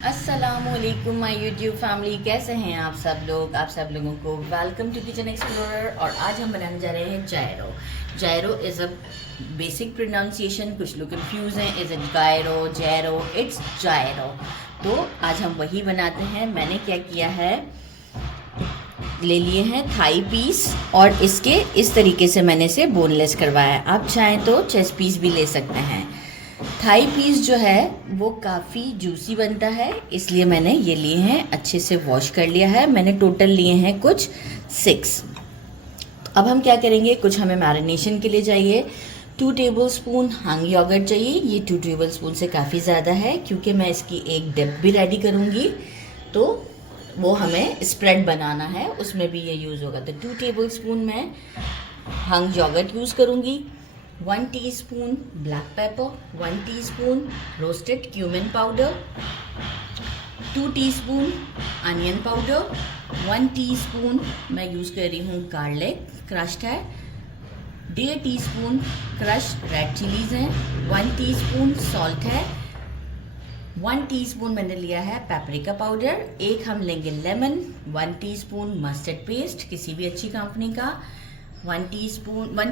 अस्सलामुअलैकुम my YouTube family, कैसे हैं आप सब लोग। आप सब लोगों को वेलकम टू किचन एक्सप्लोरर। और आज हम बनाने जा रहे हैं जायरो। जायरो इज़ अ बेसिक प्रोनाउंसिएशन, कुछ लोग कंफ्यूज हैं, is it gyro Jaish, it's जायरो। तो आज हम वही बनाते हैं। मैंने क्या किया है, ले लिए हैं थाई पीस और इसके इस तरीके से मैंने इसे बोनलेस करवाया है। आप चाहें तो चेस्ट पीस भी ले सकते हैं। थाई पीस जो है वो काफ़ी जूसी बनता है, इसलिए मैंने ये लिए हैं, अच्छे से वॉश कर लिया है। मैंने टोटल लिए हैं कुछ 6। अब हम क्या करेंगे, कुछ हमें मैरिनेशन के लिए चाहिए। 2 टेबलस्पून हंग योगर्ट चाहिए। ये 2 टेबलस्पून से काफ़ी ज़्यादा है, क्योंकि मैं इसकी एक डिप भी रेडी करूँगी, तो वो हमें स्प्रेड बनाना है, उसमें भी ये यूज़ होगा। तो 2 टेबलस्पून मैं हंग योगर्ट यूज़ करूँगी। 1 teaspoon black pepper, 1 teaspoon roasted cumin powder, 2 teaspoon onion powder, 1 teaspoon मैं यूज़ कर रही हूँ गार्लिक क्रश्ड है, 1.5 टीस्पून क्रश्ड रेड चिलीज़ हैं, 1 टीस्पून सॉल्ट है, 1 टीस्पून मैंने लिया है पेपरिका पाउडर, एक हम लेंगे लेमन, 1 टीस्पून मस्टर्ड पेस्ट किसी भी अच्छी कंपनी का, 1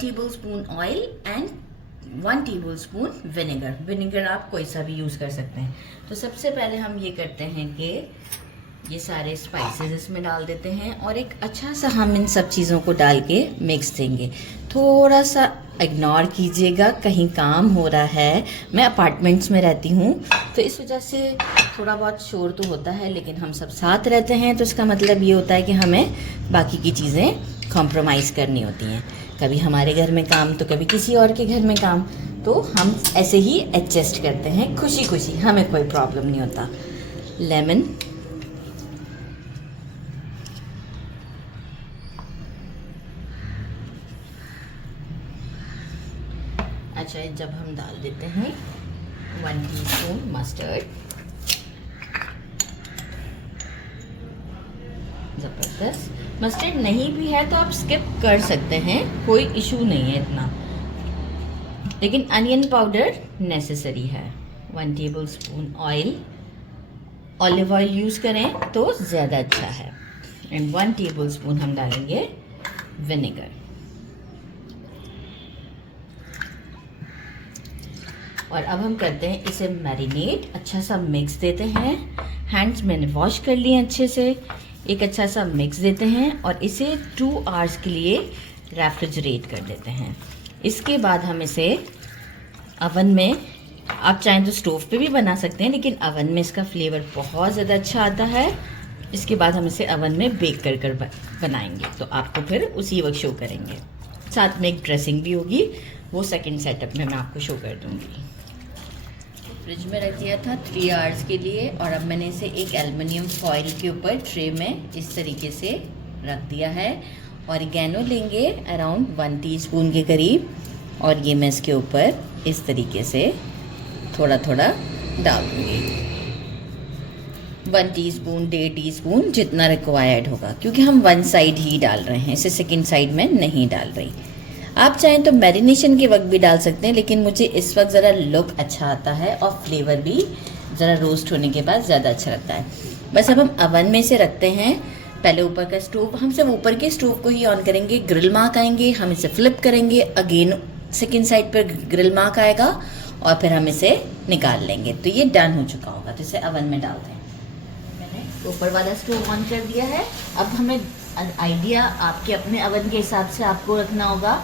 tablespoon oil and 1 tablespoon vinegar. Vinegar आप कोई सा भी यूज़ कर सकते हैं। तो सबसे पहले हम ये करते हैं कि ये सारे स्पाइसेस इसमें डाल देते हैं और एक अच्छा सा हम इन सब चीज़ों को डाल के मिक्स देंगे। थोड़ा सा इग्नोर कीजिएगा, कहीं काम हो रहा है। मैं अपार्टमेंट्स में रहती हूँ, तो इस वजह से थोड़ा बहुत शोर तो होता है, लेकिन हम सब साथ रहते हैं, तो इसका मतलब ये होता है कि हमें बाकी की चीज़ें कॉम्प्रोमाइज़ करनी होती हैं। कभी हमारे घर में काम तो कभी किसी और के घर में काम, तो हम ऐसे ही एडजस्ट करते हैं खुशी खुशी, हमें कोई प्रॉब्लम नहीं होता। लेमन, अच्छा जब हम डाल देते हैं 1 टीस्पून मस्टर्ड, ज़बरदस्त। मस्टर्ड नहीं भी है तो आप स्किप कर सकते हैं, कोई इशू नहीं है इतना, लेकिन अनियन पाउडर नेसेसरी है। 1 tablespoon oil, olive oil use करें तो ज़्यादा अच्छा है, एंड 1 टेबलस्पून हम डालेंगे विनेगर। और अब हम करते हैं इसे मैरिनेट, अच्छा सा मिक्स देते हैं। हैंड्स मैंने वॉश कर लिए अच्छे से, एक अच्छा सा मिक्स देते हैं और इसे 2 आवर्स के लिए रेफ्रिजरेट कर देते हैं। इसके बाद हम इसे अवन में, आप चाहें तो स्टोव पे भी बना सकते हैं, लेकिन अवन में इसका फ्लेवर बहुत ज़्यादा अच्छा आता है। इसके बाद हम इसे अवन में बेक कर कर बनाएंगे, तो आपको फिर उसी वक्त शो करेंगे। साथ में एक ड्रेसिंग भी होगी, वो सेकंड सेटअप में मैं आपको शो कर दूँगी। फ्रिज में रख दिया था 3 आवर्स के लिए, और अब मैंने इसे एक एल्युमिनियम फॉइल के ऊपर ट्रे में इस तरीके से रख दिया है। ऑरिगेनो लेंगे अराउंड 1 टीस्पून के करीब, और ये मैं इसके ऊपर इस तरीके से थोड़ा थोड़ा डाल दूँगी। 1 टीस्पून, 1.5 टीस्पून जितना रिक्वायर्ड होगा, क्योंकि हम 1 साइड ही डाल रहे हैं, इसे सेकेंड साइड में नहीं डाल रही। आप चाहें तो मैरिनेशन के वक्त भी डाल सकते हैं, लेकिन मुझे इस वक्त ज़रा लुक अच्छा आता है और फ्लेवर भी ज़रा रोस्ट होने के बाद ज़्यादा अच्छा लगता है। बस अब हम अवन में से रखते हैं। पहले ऊपर का स्टोव, हम सिर्फ ऊपर के स्टोव को ही ऑन करेंगे। ग्रिल मार्क आएंगे, हम इसे फ्लिप करेंगे, अगेन सेकेंड साइड पर ग्रिल मार्क आएगा और फिर हम इसे निकाल लेंगे। तो ये डन हो चुका होगा, तो इसे अवन में डालते हैं। मैंने ऊपर वाला स्टोव ऑन कर दिया है। अब हमें आइडिया आपके अपने अवन के हिसाब से आपको रखना होगा।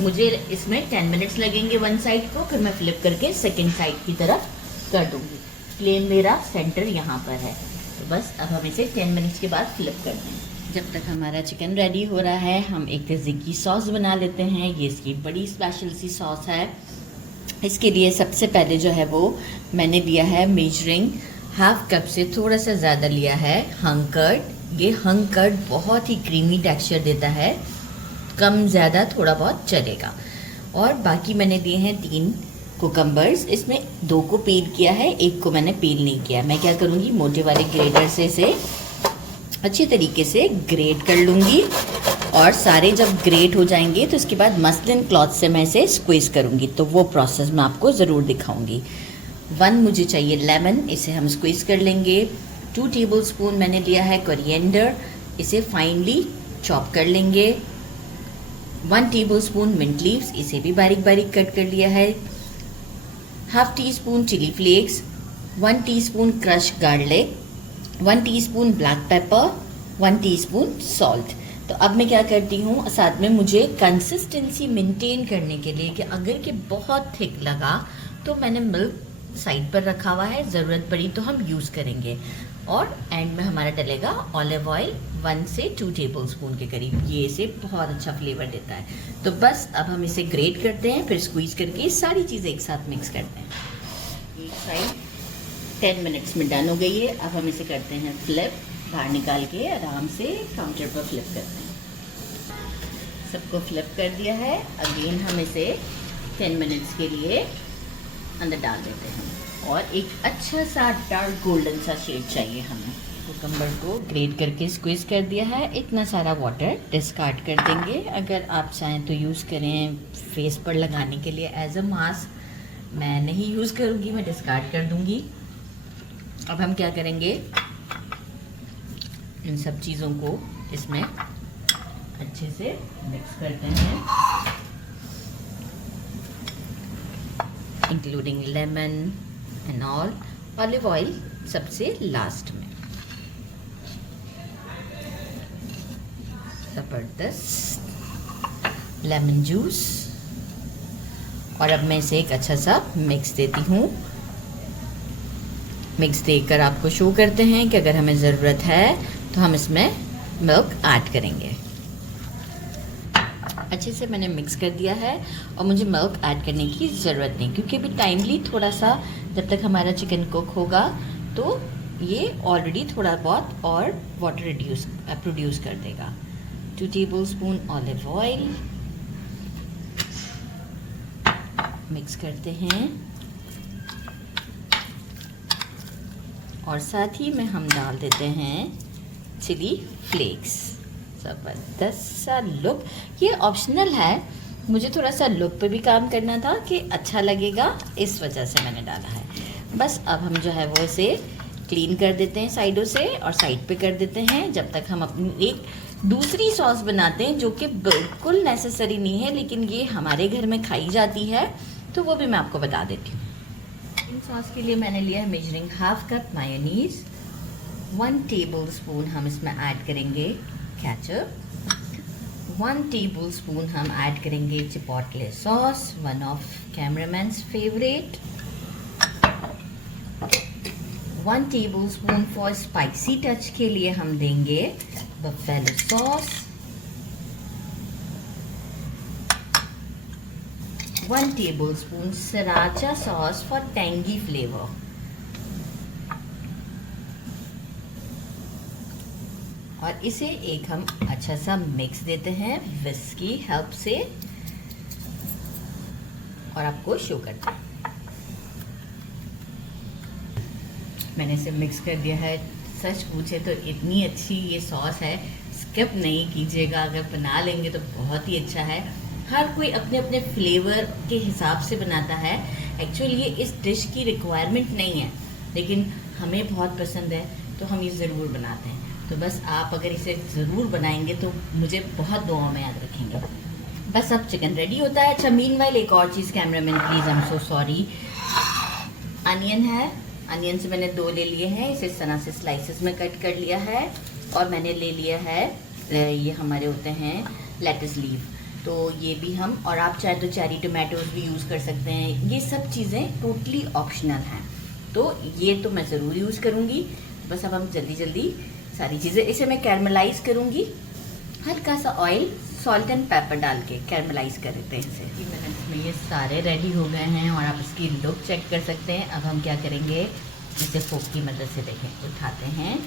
मुझे इसमें 10 मिनट्स लगेंगे 1 साइड को, फिर मैं फ्लिप करके सेकंड साइड की तरफ कर दूंगी। फ्लेम मेरा सेंटर यहाँ पर है, तो बस अब हम इसे 10 मिनट्स के बाद फ्लिप कर दें। जब तक हमारा चिकन रेडी हो रहा है, हम एक तज़की सॉस बना लेते हैं। ये इसकी बड़ी स्पेशल सी सॉस है। इसके लिए सबसे पहले जो है वो मैंने लिया है मेजरिंग हाफ कप से थोड़ा सा ज़्यादा लिया है हंग कर्ड। ये हंग कर्ड बहुत ही क्रीमी टेक्सचर देता है, कम ज़्यादा थोड़ा बहुत चलेगा। और बाकी मैंने लिए हैं 3 कुकम्बर्स, इसमें 2 को पील किया है, 1 को मैंने पील नहीं किया। मैं क्या करूँगी, मोटे वाले ग्रेटर से इसे अच्छी तरीके से ग्रेट कर लूँगी, और सारे जब ग्रेट हो जाएंगे तो उसके बाद मसलिन क्लॉथ से मैं इसे स्क्वीज़ करूँगी, तो वो प्रोसेस मैं आपको ज़रूर दिखाऊँगी। 1 मुझे चाहिए लेमन, इसे हम स्क्वीज़ कर लेंगे। 2 टेबलस्पून मैंने लिया है कोरिएंडर, इसे फाइनली चॉप कर लेंगे। 1 टेबलस्पून मिंट लीव्स, इसे भी बारीक बारीक कट कर लिया है। Half teaspoon chilli flakes, 1 teaspoon crush garlic, 1 teaspoon black pepper, 1 teaspoon salt. तो अब मैं क्या करती हूँ, साथ में मुझे कंसिस्टेंसी मेंटेन करने के लिए कि अगर कि बहुत थिक लगा तो मैंने मिल्क साइड पर रखा हुआ है, ज़रूरत पड़ी तो हम यूज़ करेंगे। और एंड में हमारा डलेगा ऑलिव ऑयल 1 से 2 टेबलस्पून के करीब, ये इसे बहुत अच्छा फ्लेवर देता है। तो बस अब हम इसे ग्रेट करते हैं, फिर स्क्वीज़ करके सारी चीज़ें एक साथ मिक्स करते हैं। एक साइड 10 मिनट्स में डन हो गई है। अब हम इसे करते हैं फ्लिप, बाहर निकाल के आराम से काउंटर पर फ्लिप करते हैं। सबको फ्लिप कर दिया है। अगेन हम इसे 10 मिनट्स के लिए अंदर डाल देते हैं और एक अच्छा सा डार्क गोल्डन सा शेड चाहिए हमें। कुकम्बर को ग्रेट करके स्क्वीज़ कर दिया है। इतना सारा वाटर डिस्कार्ड कर देंगे। अगर आप चाहें तो यूज़ करें फेस पर लगाने के लिए एज अ मास्क। मैं नहीं यूज़ करूँगी, मैं डिस्कार्ड कर दूँगी। अब हम क्या करेंगे, इन सब चीज़ों को इसमें अच्छे से मिक्स करते हैं, including lemon and all. Olive oil सबसे लास्ट में। ज़बरदस्त लेमन जूस। और अब मैं इसे एक अच्छा सा मिक्स देती हूँ। मिक्स देकर आपको शो करते हैं कि अगर हमें ज़रूरत है तो हम इसमें मिल्क ऐड करेंगे। अच्छे से मैंने मिक्स कर दिया है और मुझे मिल्क ऐड करने की ज़रूरत नहीं, क्योंकि अभी टाइमली थोड़ा सा जब तक हमारा चिकन कुक होगा तो ये ऑलरेडी थोड़ा बहुत और वाटर प्रोड्यूस कर देगा। 2 टेबलस्पून ऑलिव ऑयल मिक्स करते हैं और साथ ही में हम डाल देते हैं चिली फ्लेक्स। ज़बरदस्त सा लुक, ये ऑप्शनल है, मुझे थोड़ा सा लुक पे भी काम करना था कि अच्छा लगेगा, इस वजह से मैंने डाला है। बस अब हम जो है वो इसे क्लीन कर देते हैं साइडों से और साइड पे कर देते हैं, जब तक हम अपनी एक दूसरी सॉस बनाते हैं जो कि बिल्कुल नेसेसरी नहीं है, लेकिन ये हमारे घर में खाई जाती है, तो वो भी मैं आपको बता देती हूँ। इन सॉस के लिए मैंने लिया है measuring half cup mayonnaise, 1 tablespoon हम इसमें ऐड करेंगे केचप, 1 टेबलस्पून हम ऐड करेंगे chipotle sauce, one of cameraman's favourite, 1 tablespoon for spicy touch के लिए हम देंगे buffalo sauce, 1 tablespoon sriracha sauce for tangy flavour, और इसे एक हम अच्छा सा मिक्स देते हैं विस्क की हेल्प से और आपको शो करते हैं। मैंने इसे मिक्स कर दिया है। सच पूछे तो इतनी अच्छी ये सॉस है, स्किप नहीं कीजिएगा, अगर बना लेंगे तो बहुत ही अच्छा है। हर कोई अपने अपने फ्लेवर के हिसाब से बनाता है। एक्चुअली ये इस डिश की रिक्वायरमेंट नहीं है, लेकिन हमें बहुत पसंद है तो हम ये ज़रूर बनाते हैं। तो बस आप अगर इसे ज़रूर बनाएंगे तो मुझे बहुत दुआओं में याद रखेंगे। बस अब चिकन रेडी होता है। अच्छा, मीनवाइल एक और चीज़ cameraman please, I am so sorry. Onion है, अनियन से मैंने 2 ले लिए हैं, इसे इस तरह से स्लाइसेस में कट कर लिया है। और मैंने ले लिया है, ये हमारे होते हैं लेटस लीव, तो ये भी हम, और आप चाहे तो चेरी टोमेटोज भी यूज़ कर सकते हैं। ये सब चीज़ें टोटली ऑप्शनल हैं, तो ये तो मैं ज़रूर यूज़ करूँगी। बस अब हम जल्दी जल्दी सारी चीज़ें, इसे मैं कैरमलाइज़ करूँगी, हल्का सा ऑयल, सॉल्ट एंड पेपर डाल के कैरमलाइज़ कर देते हैं इसे। 3 मिनट्स में ये सारे रेडी हो गए हैं और आप इसकी लुक चेक कर सकते हैं। अब हम क्या करेंगे, इसे फोक की मदद से देखें उठाते हैं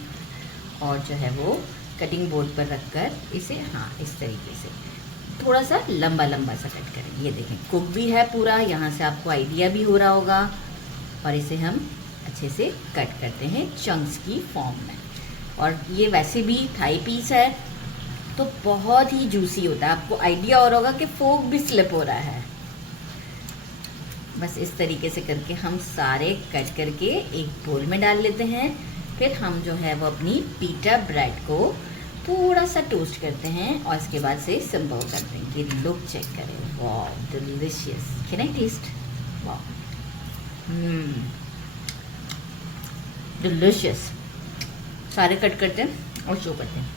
और जो है वो कटिंग बोर्ड पर रखकर इसे, हाँ, इस तरीके से थोड़ा सा लंबा लंबा सा कट करें। ये देखें कुक भी है पूरा, यहाँ से आपको आइडिया भी हो रहा होगा। और इसे हम अच्छे से कट करते हैं चंक्स की फॉर्म में। और ये वैसे भी थाई पीस है तो बहुत ही जूसी होता है, आपको आइडिया हो रहा होगा कि फोक भी स्लिप हो रहा है। बस इस तरीके से करके हम सारे कट करके एक बोल में डाल लेते हैं। फिर हम जो है वो अपनी पिटा ब्रेड को थोड़ा सा टोस्ट करते हैं और इसके बाद से सिंपल करते हैं। ये लुक चेक करें, वाह डिलीशियस। Can I taste? वाह डिलीशियस। सारे कट करते हैं और शो करते हैं।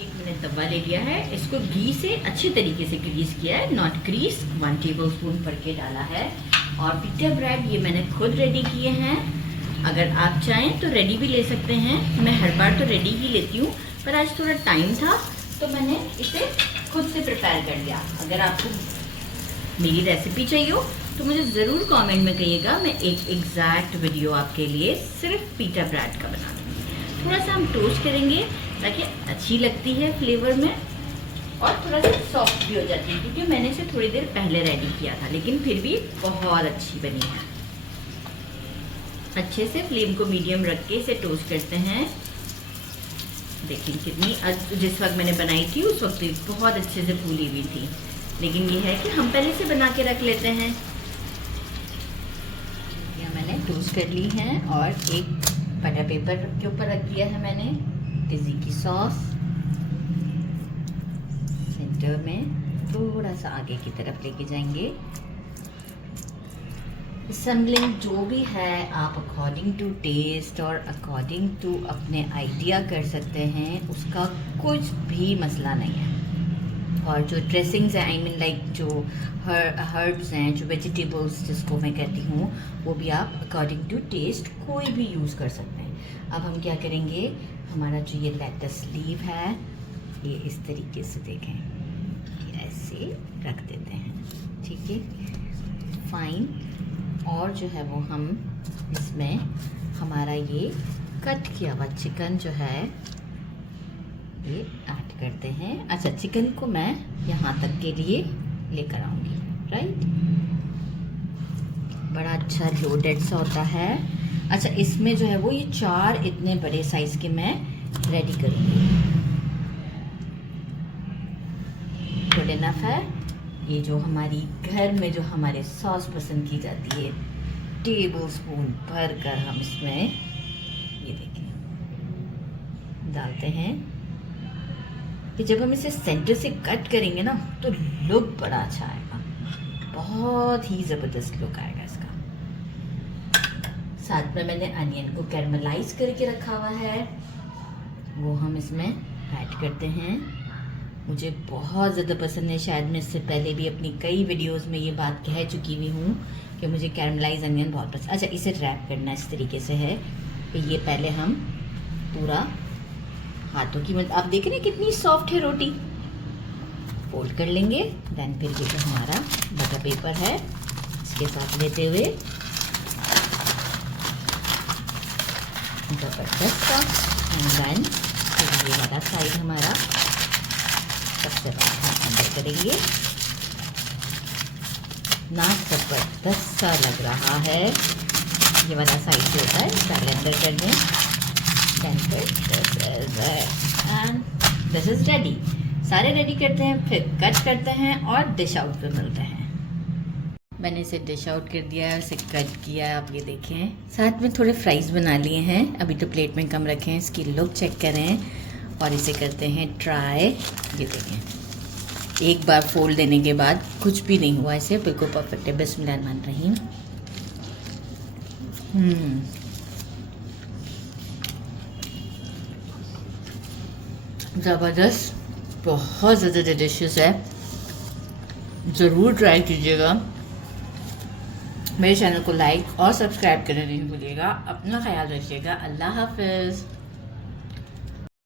एक मैंने तवा ले लिया है, इसको घी से अच्छी तरीके से ग्रीस किया है, नॉट ग्रीस। 1 टेबलस्पून भर के डाला है। और पिटा ब्रेड ये मैंने खुद रेडी किए हैं। अगर आप चाहें तो रेडी भी ले सकते हैं। मैं हर बार तो रेडी ही लेती हूँ, पर आज थोड़ा टाइम था तो मैंने इसे खुद से प्रिपेयर कर लिया। अगर आपको मेरी रेसिपी चाहिए हो तो मुझे ज़रूर कमेंट में कहिएगा, मैं एक एग्जैक्ट वीडियो आपके लिए सिर्फ पिटा ब्रेड का बना दूँगी। थोड़ा सा हम टोस्ट करेंगे ताकि अच्छी लगती है फ्लेवर में और थोड़ा सा सॉफ्ट भी हो जाती है, क्योंकि मैंने इसे थोड़ी देर पहले रेडी किया था, लेकिन फिर भी बहुत अच्छी बनी है। अच्छे से फ्लेम को मीडियम रख के इसे टोस्ट करते हैं। देखिए कितनी, जिस वक्त मैंने बनाई थी उस वक्त बहुत अच्छे से फूली हुई थी, लेकिन ये है कि हम पहले से बना के रख लेते हैं। ये मैंने टोस्ट कर ली है और एक बटर पेपर के ऊपर रख दिया है मैंने टिज़ी की सॉस। सेंटर में थोड़ा सा आगे की तरफ लेके जाएंगे। असेंबलिंग जो भी है आप अकॉर्डिंग टू टेस्ट और अकॉर्डिंग टू अपने आइडिया कर सकते हैं, उसका कुछ भी मसला नहीं है। और जो ड्रेसिंग्स हैं, आई मीन लाइक जो हर्ब्स हैं, जो वेजिटेबल्स जिसको मैं कहती हूँ, वो भी आप अकॉर्डिंग टू टेस्ट कोई भी यूज़ कर सकते हैं। अब हम क्या करेंगे, हमारा जो ये लेटस लीव है ये इस तरीके से देखें, ऐसे रख देते हैं, ठीक है, फाइन। और जो है वो हम इसमें हमारा ये कट किया हुआ चिकन जो है ये ऐड करते हैं। अच्छा, चिकन को मैं यहाँ तक के लिए लेकर आऊँगी, राइट। बड़ा अच्छा लोडेड सा होता है। अच्छा, इसमें जो है वो ये 4 इतने बड़े साइज़ के मैं रेडी करूँगी। गुड इनफ है। ये जो हमारी घर में जो हमारे सॉस पसंद की जाती है, टेबल स्पून भर कर हम इसमें ये देखिए डालते हैं। कि जब हम इसे सेंटर से कट करेंगे ना तो लुक बड़ा अच्छा आएगा, बहुत ही ज़बरदस्त लुक आएगा इसका। साथ में मैंने अनियन को कैरमलाइज करके रखा हुआ है, वो हम इसमें ऐड करते हैं। मुझे बहुत ज़्यादा पसंद है, शायद मैं इससे पहले भी अपनी कई वीडियोस में ये बात कह चुकी हुई हूँ कि मुझे कैरमलाइज अनियन बहुत पसंद। अच्छा, इसे रैप करना इस तरीके से है कि ये पहले हम पूरा हाथों की मदद, आप देख रहे हैं कितनी सॉफ्ट है रोटी, फोल्ड कर लेंगे। देन फिर ये जो हमारा बटर पेपर है इसके साथ लेते हुए ज़बरदस्त का, एंड देन फिर ये वाला साइड हमारा सबसे पहले हम अंदर करेंगे। ना ज़बरदस्त सा लग रहा है, ये वाला साइड जो होता है पहले अंदर कर दें। देन फिर एंड दिस इज़ रेडी। सारे रेडी करते हैं, फिर कट करते हैं और डिश आउट पे मिलते हैं। मैंने इसे डिश आउट कर दिया है, इसे कट किया है, आप ये देखें। साथ में थोड़े फ्राइज़ बना लिए हैं, अभी तो प्लेट में कम रखे हैं। इसकी लुक चेक करें और इसे करते हैं ट्राई। ये देखें, एक बार फोल्ड देने के बाद कुछ भी नहीं हुआ, इसे बिल्कुल परफेक्ट है। बिस्मिल्लाहिर्रहमानिर्रहीम। ज़बरदस्त, बहुत ज़्यादा डिलीशियस है, ज़रूर ट्राई कीजिएगा। मेरे चैनल को लाइक और सब्सक्राइब करना नहीं भूलिएगा। अपना ख्याल रखिएगा। अल्लाह हाफ़िज़।